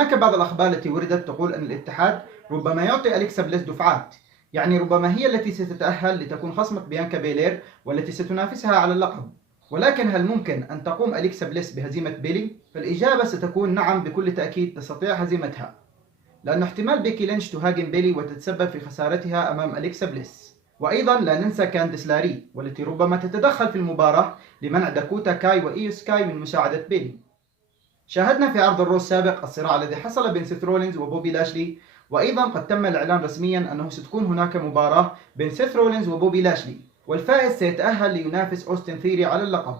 هناك بعض الأخبار التي وردت تقول أن الاتحاد ربما يعطي أليكسا بليس دفعات، يعني ربما هي التي ستتأهل لتكون خصمة بيانكا بيلير والتي ستنافسها على اللقب. ولكن هل ممكن أن تقوم أليكسا بليس بهزيمة بيلي؟ فالإجابة ستكون نعم، بكل تأكيد تستطيع هزيمتها، لأن احتمال بيكي لينش تهاجم بيلي وتتسبب في خسارتها أمام أليكسا بليس. وأيضا لا ننسى كانديس لاري والتي ربما تتدخل في المباراة لمنع داكوتا كاي وإيو سكاي من مساعدة بيلي. شاهدنا في عرض الرو السابق الصراع الذي حصل بين سيث رولينز وبوبي لاشلي، وأيضا قد تم الإعلان رسميا أنه ستكون هناك مباراة بين سيث رولينز وبوبي لاشلي، والفائز سيتأهل لينافس أوستن ثيري على اللقب.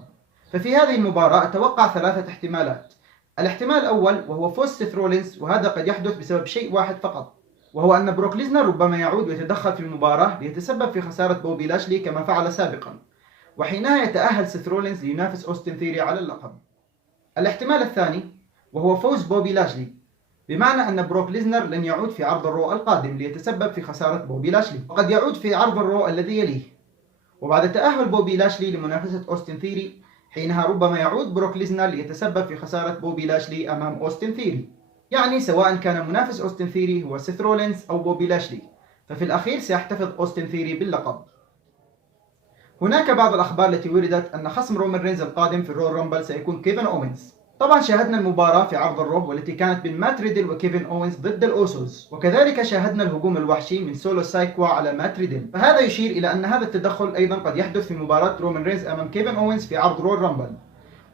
ففي هذه المباراة أتوقع ثلاثة احتمالات. الاحتمال الأول وهو فوز سيث رولينز، وهذا قد يحدث بسبب شيء واحد فقط، وهو أن بروك ليزنر ربما يعود ويتدخل في المباراة ليتسبب في خسارة بوبي لاشلي كما فعل سابقا، وحينها يتأهل سيث رولينز لينافس أوستن ثيري على اللقب. الاحتمال الثاني وهو فوز بوبي لاشلي، بمعنى أن بروك ليزنر لن يعود في عرض الرو القادم ليتسبب في خسارة بوبي لاشلي، وقد يعود في عرض الرو الذي يليه. وبعد تأهل بوبي لاشلي لمنافسة أوستن ثيري، حينها ربما يعود بروك ليزنر ليتسبب في خسارة بوبي لاشلي أمام أوستن ثيري، يعني سواء كان منافس أوستن ثيري هو سيث رولينز أو بوبي لاشلي، ففي الأخير سيحتفظ أوستن ثيري باللقب. هناك بعض الأخبار التي وردت أن خصم رومان رينز القادم في الرو رامبل سيكون كيفن أوينز. طبعا شاهدنا المباراة في عرض الرو والتي كانت بين مات ريدل وكيفن أوينز ضد الأوسوس، وكذلك شاهدنا الهجوم الوحشي من سولو سايكوا على مات ريدل، فهذا يشير إلى أن هذا التدخل أيضا قد يحدث في مباراة رومان رينز أمام كيفن أوينز في عرض رو رامبل،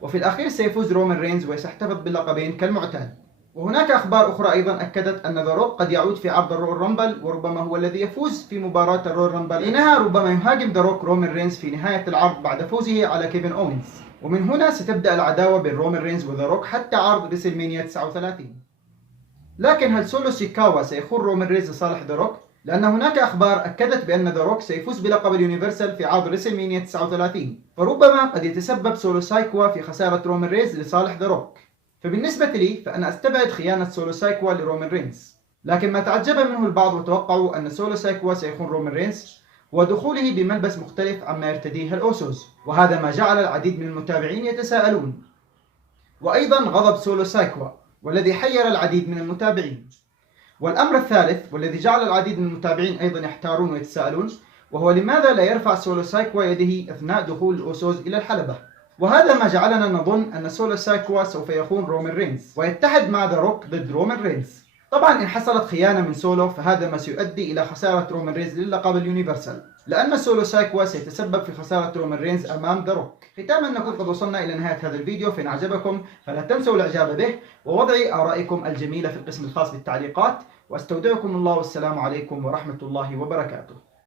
وفي الأخير سيفوز رومان رينز وسيحتفظ باللقبين كالمعتاد. وهناك أخبار أخرى أيضا أكدت أن ذا روك قد يعود في عرض الرو رامبل، وربما هو الذي يفوز في مباراة الرو رامبل، حينها ربما يهاجم ذا روك رومان رينز في نهاية العرض بعد فوزه على كيفن أوينز، ومن هنا ستبدأ العداوة بين رومان رينز وذا روك حتى عرض ريسلمانيا 39. لكن هل سولو سيكاوا سيخون رومان رينز لصالح ذا روك؟ لأن هناك أخبار أكدت بأن ذا روك سيفوز بلقب اليونيفرسال في عرض ريسلمانيا 39، فربما قد يتسبب سولو سايكوا في خسارة رومان رينز لصالح ذا روك. فبالنسبة لي فأنا أستبعد خيانة سولو سايكوا لرومان رينز، لكن ما تعجب منه البعض وتوقعوا أن سولو سايكوا سيخون رومان رينز ودخوله بملبس مختلف عما يرتديه الأوسوس، وهذا ما جعل العديد من المتابعين يتساءلون. وأيضا غضب سولو سايكوا والذي حير العديد من المتابعين. والأمر الثالث والذي جعل العديد من المتابعين أيضا يحتارون ويتساءلون، وهو لماذا لا يرفع سولو سايكوا يده أثناء دخول الأوسوس إلى الحلبة، وهذا ما جعلنا نظن أن سولو سايكوا سوف يخون رومان رينز ويتحد مع ذا روك ضد رومان رينز. طبعا إن حصلت خيانة من سولو فهذا ما سيؤدي إلى خسارة رومان رينز للقب اليونيفرسال، لأن سولو سايكوا سيتسبب في خسارة رومان رينز أمام ذا روك. ختاما نكون قد وصلنا إلى نهاية هذا الفيديو، فإن أعجبكم فلا تنسوا الإعجاب به ووضع آرائكم الجميلة في القسم الخاص بالتعليقات، واستودعكم الله والسلام عليكم ورحمة الله وبركاته.